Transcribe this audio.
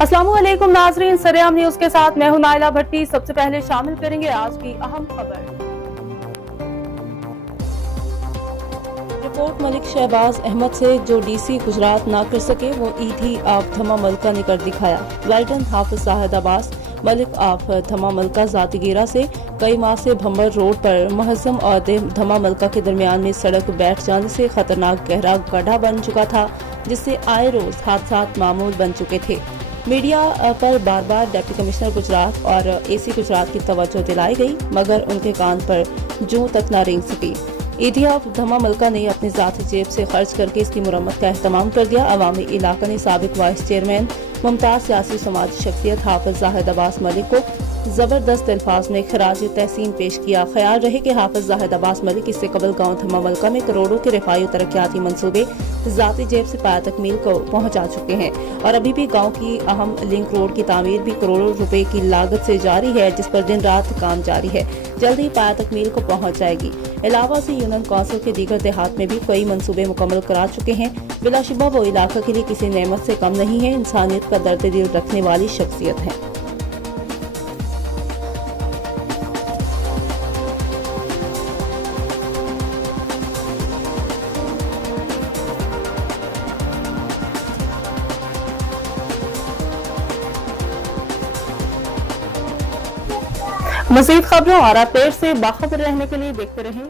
अस्सलामुअलैकुम नाजरीन, सरेआम न्यूज के साथ मैं हूं नाइला भट्टी। सबसे पहले शामिल करेंगे आज की अहम खबर। रिपोर्ट मलिक शहबाज अहमद से जो डीसी गुजरात ना कर सके वो ईडी ऑफ धमा मलका ने कर दिखाया। वेल्डन हाफिज साहिद अब्बास मलिक ऑफ धमा मलका जातिगीरा से कई माह से भंबर रोड पर महजम और धमा मलका के दरमियान में सड़क बैठ जाने से खतरनाक गहरा गड्ढा बन चुका था, जिससे आए रोज हादसा मामूल बन चुके थे। मीडिया पर बार बार डिप्टी कमिश्नर गुजरात और एसी गुजरात की तवज्जो दिलाई गई, मगर उनके कान पर जूं तक न रेंग सकी। ईडी ऑफ धमा मलका ने अपनी जाती जेब से खर्च करके इसकी मुरम्मत का एहतमाम कर दिया। अवामी इलाका ने साबिक वाइस चेयरमैन मुमताज सियासी समाजी शख्सियत हाफिज जाहिद अब्बास मलिक को जबरदस्त अल्फाज में खराज तहसीन पेश किया। ख्याल रहे कि हाफिज जाहिद अब्बास मलिक इससे कबल गांव धमा मलका में करोड़ों के रिफाई तरक्याती मंसूबे जाती जेब से पाया तकमील को पहुंचा चुके हैं और अभी भी गांव की अहम लिंक रोड की तामीर भी करोड़ों रुपए की लागत से जारी है, जिस पर दिन रात काम जारी है। जल्द ही पाया तकमील को पहुंच जाएगी। अलावा से यूनियन काउंसिल के दीगर देहात में भी कई मंसूबे मुकम्मल करा चुके हैं। बिलाशुबा वो इलाका के लिए किसी नेमत से कम नहीं है, इंसानियत का दर्द दिल रखने वाली शख्सियत है। मज़ीद खबरों और अपडेट से बाखबर रहने के लिए देखते रहें